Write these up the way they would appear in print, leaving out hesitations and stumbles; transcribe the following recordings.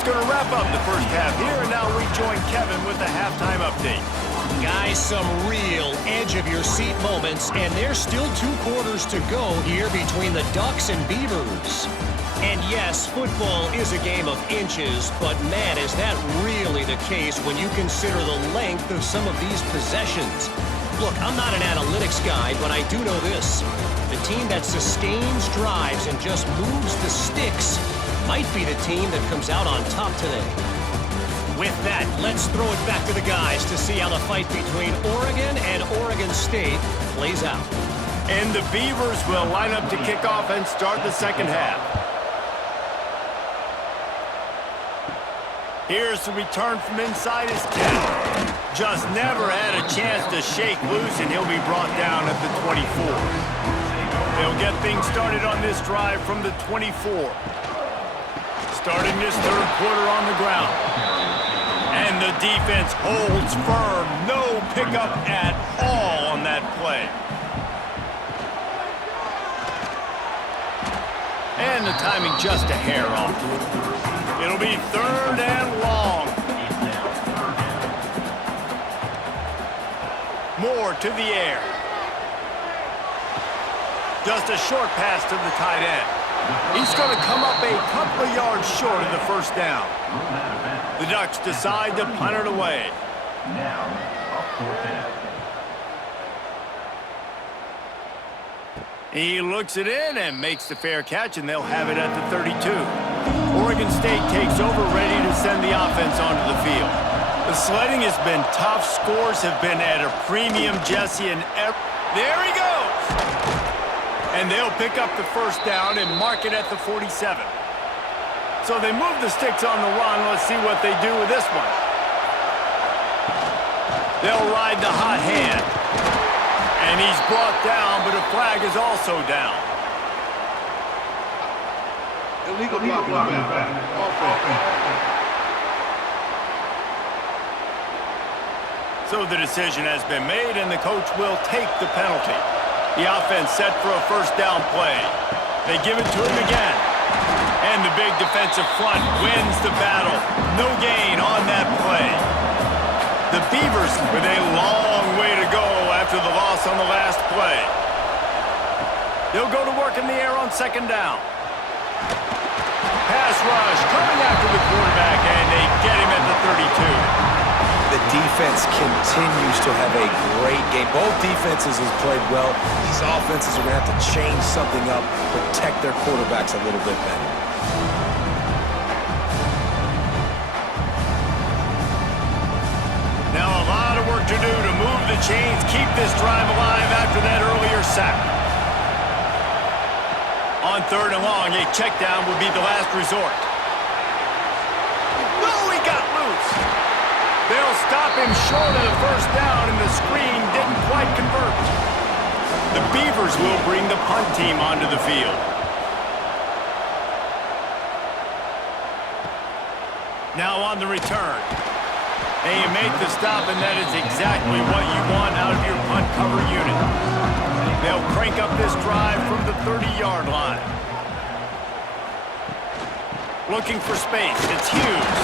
that's going to wrap up the first half here, and now we join Kevin with the halftime update. Guys, some real edge-of-your-seat moments, and there's still 2 quarters to go here between the Ducks and Beavers. And yes, football is a game of inches, but man, is that really the case when you consider the length of some of these possessions. Look, I'm not an analytics guy, but I do know this. The team that sustains drives and just moves the sticks might be the team that comes out on top today. With that, let's throw it back to the guys to see how the fight between Oregon and Oregon State plays out. And the Beavers will line up to kick off and start the second half. Here's the return from inside his 10. Just never had a chance to shake loose, and he'll be brought down at the 24. They'll get things started on this drive from the 24. Starting this third quarter on the ground. And the defense holds firm. No pickup at all on that play. And the timing just a hair off. It'll be third and long. Moore to the air. Just a short pass to the tight end. He's going to come up a couple of yards short of the first down. The Ducks decide to punt it away. He looks it in and makes the fair catch, and they'll have it at the 32. Oregon State takes over, ready to send the offense onto the field. The sledding has been tough. Scores have been at a premium, Jesse, and there he goes! And they'll pick up the first down and mark it at the 47. So they move the sticks on the run. Let's see what they do with this one. They'll ride the hot hand. And he's brought down, but a flag is also down. Illegal block. So the decision has been made, and the coach will take the penalty. The offense set for a first down play. They give it to him again. And the big defensive front wins the battle. No gain on that play. The Beavers with a long way to go after the loss on the last play. They'll go to work in the air on second down. Pass rush coming after the quarterback, and they get him at the 32. The defense continues to have a great game. Both defenses have played well. These offenses are going to have to change something up, protect their quarterbacks a little bit better. Now a lot of work to do to move the chains, keep this drive alive after that earlier sack. On third and long, a check down would be the last resort. Oh, he got loose. They'll stop him short of the first down, and the screen didn't quite convert. The Beavers will bring the punt team onto the field. Now on the return. And you make the stop, and that is exactly what you want out of your punt cover unit. They'll crank up this drive from the 30-yard line. Looking for space. It's Hughes.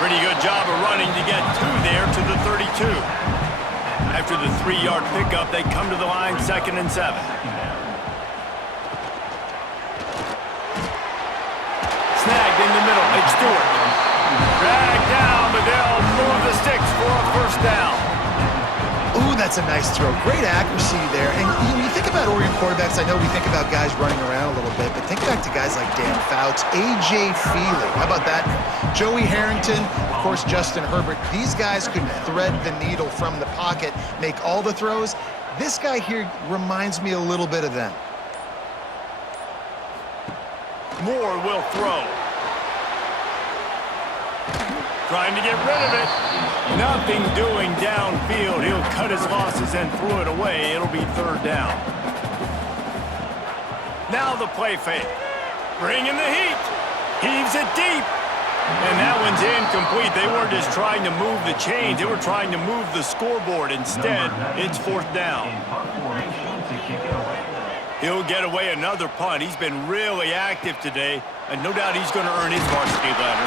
Pretty good job of running to get there to the 32. After the 3-yard pickup, they come to the line, 2nd and 7. Snagged in the middle. It's Stewart. Dragged down, but they'll move the sticks for a first down. Ooh, that's a nice throw. Great accuracy there. And when you think about Oregon quarterbacks, I know we think about guys running around a little bit, but think back to guys like Dan Fouts, A.J. Feely. How about that? Joey Harrington, of course, Justin Herbert. These guys could thread the needle from the pocket, make all the throws. This guy here reminds me a little bit of them. Moore will throw. Trying to get rid of it. Nothing doing downfield. He'll cut his losses and throw it away. It'll be third down. Now the play fake. Bringing the heat. Heaves it deep. And that one's incomplete. They weren't just trying to move the chains. They were trying to move the scoreboard. Instead, it's fourth down. He'll get away another punt. He's been really active today, and no doubt he's going to earn his varsity letter.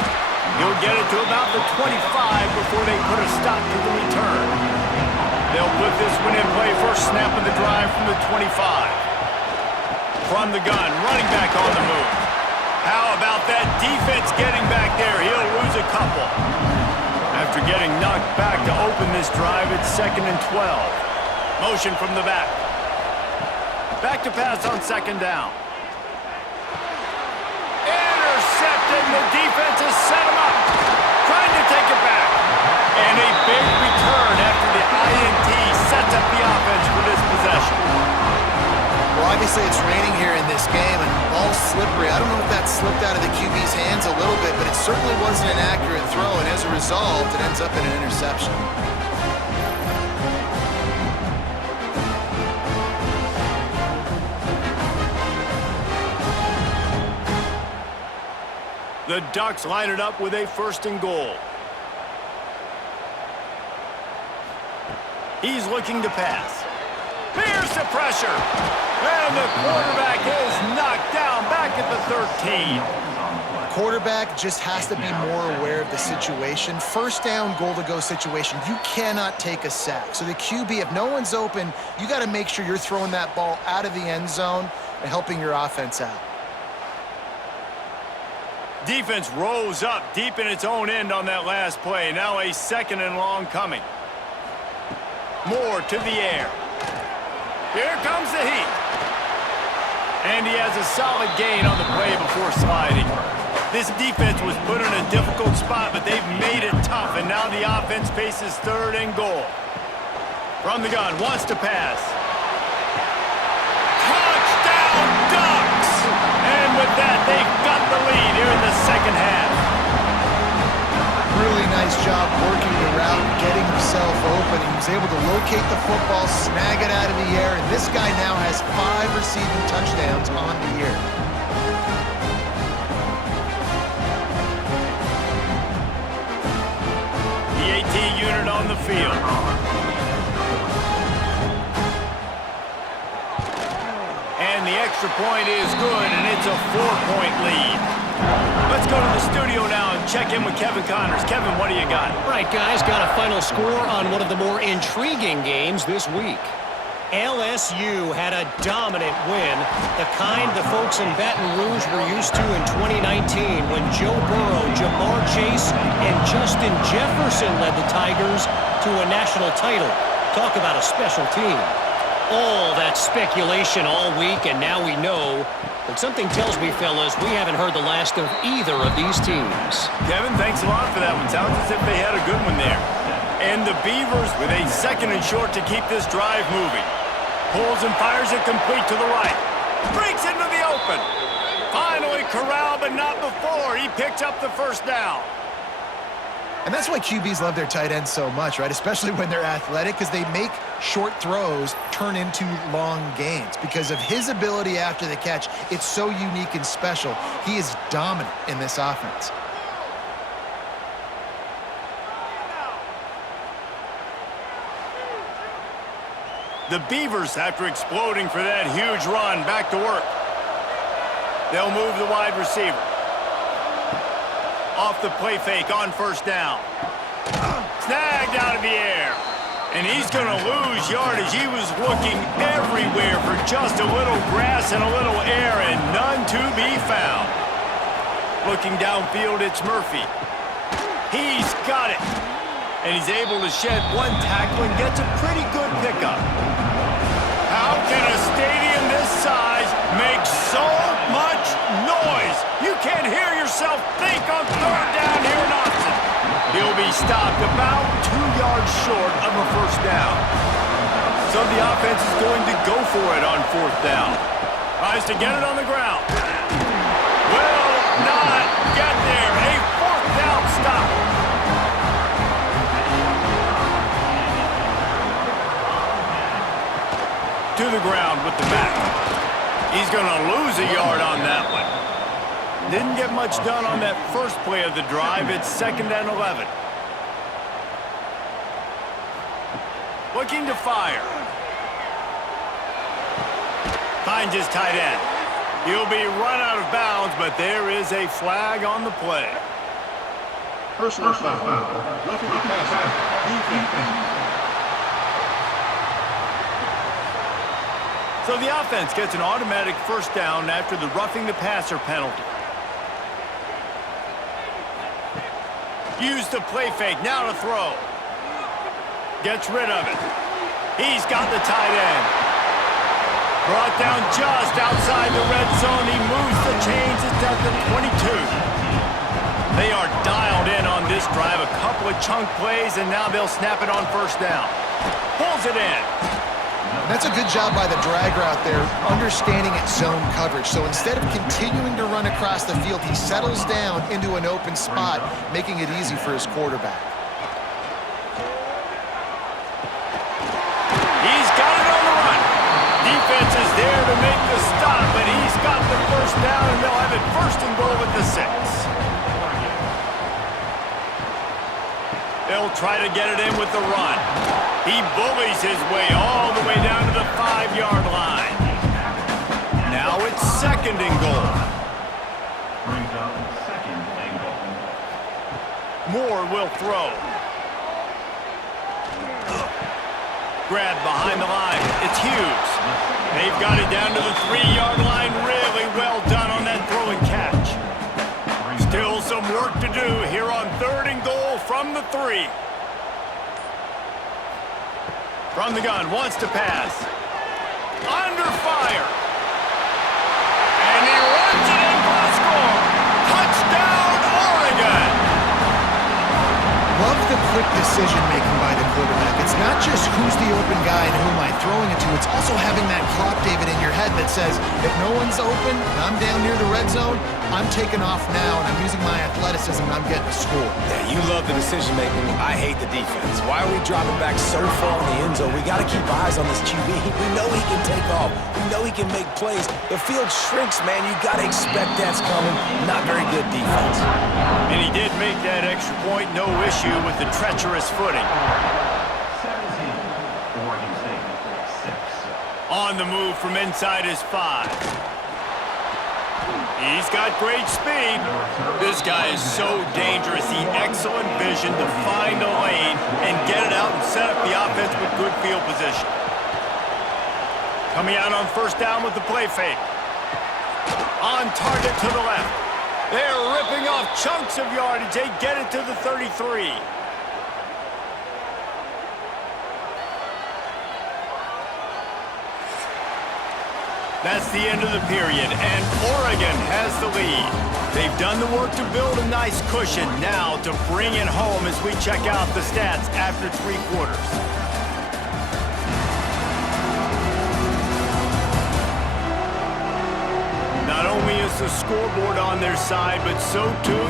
He'll get it to about the 25 before they put a stop to the return. They'll put this one in play first snap of the drive from the 25. From the gun, running back on the move. How about that defense getting back there? He'll lose a couple. After getting knocked back to open this drive, it's 2nd and 12. Motion from the back. Back to pass on 2nd down. Intercepted. The defense has set him up. Trying to take it back. And a big return after the INT sets up the offense for this possession. Well, obviously it's raining here in this game, and ball's slippery. I don't know if that slipped out of the QB's hands a little bit, but it certainly wasn't an accurate throw, and as a result, it ends up in an interception. The Ducks line it up with a 1st and goal. He's looking to pass. Here's the pressure. And the quarterback is knocked down back at the 13. Quarterback just has to be more aware of the situation. 1st down, goal-to-go situation. You cannot take a sack. So the QB, if no one's open, you got to make sure you're throwing that ball out of the end zone and helping your offense out. Defense rose up deep in its own end on that last play. Now a 2nd and long coming. Moore to the air. Here comes the heat. And he has a solid gain on the play before sliding. This defense was put in a difficult spot, but they've made it tough, and now the offense faces 3rd and goal. From the gun, wants to pass. Touchdown, Ducks! And with that, they've got the lead here in the 2nd half. Really nice job working the route, getting himself open. He was able to locate the football, snag it out of the air, and this guy now has 5 receiving touchdowns on the year. The AT unit on the field. And the extra point is good, and it's a 4-point lead. Let's go to the studio now and check in with Kevin Connors. Kevin, what do you got? Right, guys, got a final score on one of the more intriguing games this week. LSU had a dominant win, the kind the folks in Baton Rouge were used to in 2019 when Joe Burrow, Jamar Chase, and Justin Jefferson led the Tigers to a national title. Talk about a special team. All that speculation all week, and now we know. But something tells me, fellas, we haven't heard the last of either of these teams. Kevin, thanks a lot for that one. Sounds as if they had a good one there. And the Beavers with a 2nd and short to keep this drive moving. Pulls and fires it complete to the right. Breaks into the open. Finally corralled, but not before. He picks up the 1st down. And that's why QBs love their tight ends so much, right? Especially when they're athletic, because they make short throws turn into long gains. Because of his ability after the catch, it's so unique and special. He is dominant in this offense. The Beavers, after exploding for that huge run, back to work. They'll move the wide receiver. Off the play fake on 1st down. Snagged out of the air. And he's going to lose yardage. He was looking everywhere for just a little grass and a little air, and none to be found. Looking downfield, it's Murphy. He's got it. And he's able to shed 1 tackle and gets a pretty good pickup. How can a stadium this size make so much noise? You can't hear yourself think on 3rd down here in Austin. He'll be stopped about 2 yards short of a 1st down. So the offense is going to go for it on 4th down. Tries to get it on the ground. Will not get there. A 4th down stop. To the ground with the back. He's going to lose a yard on that one. Didn't get much done on that first play of the drive. It's 2nd and 11. Looking to fire. Finds his tight end. He'll be run out of bounds, but there is a flag on the play. Personal foul. Roughing the passer. Defense. So the offense gets an automatic first down after the roughing the passer penalty. Use the play fake, now to throw. Gets rid of it. He's got the tight end. Brought down just outside the red zone. He moves the chains. It's at the 22. They are dialed in on this drive. A couple of chunk plays, and now they'll snap it on first down. Pulls it in. That's a good job by the drag route there, understanding its zone coverage. So instead of continuing to run across the field, he settles down into an open spot, making it easy for his quarterback. He's got it on the run. Defense is there to make the stop, but he's got the first down, and they'll have it first and goal at the 6. They'll try to get it in with the run. He bullies his way all the way down to the 5-yard line. Now it's second and goal. Brings up second and goal. Moore will throw. Grab behind the line. It's Hughes. They've got it down to the 3-yard line. Really well done on that throw and catch. Still some work to do here on third and goal from the 3. From the gun, wants to pass. Under fire. And he runs it in for a score. Touchdown, Oregon! Love the quick decision-making by the quarterback. It's not just who's the open guy and who am I throwing it to. It's also having that clock, David, in your head that says, if no one's open and I'm down near the red zone, I'm taking off now, and I'm using my athleticism, and I'm getting a score. Yeah, you love the decision-making. I hate the defense. Why are we dropping back so far in the end zone? We got to keep eyes on this QB. We know he can take off. We know he can make plays. The field shrinks, man. You got to expect that's coming. Not very good defense. And he did make that extra point. No issue with the treacherous footing. 17. Oregon State 6. On the move from inside his 5. He's got great speed. This guy is so dangerous. He excellent vision to find a lane and get it out and set up the offense with good field position. Coming out on first down with the play fake. On target to the left. They're ripping off chunks of yardage. They get it to the 33. That's the end of the period, and Oregon has the lead. They've done the work to build a nice cushion. Now to bring it home as we check out the stats after 3 quarters. Not only is the scoreboard on their side, but so too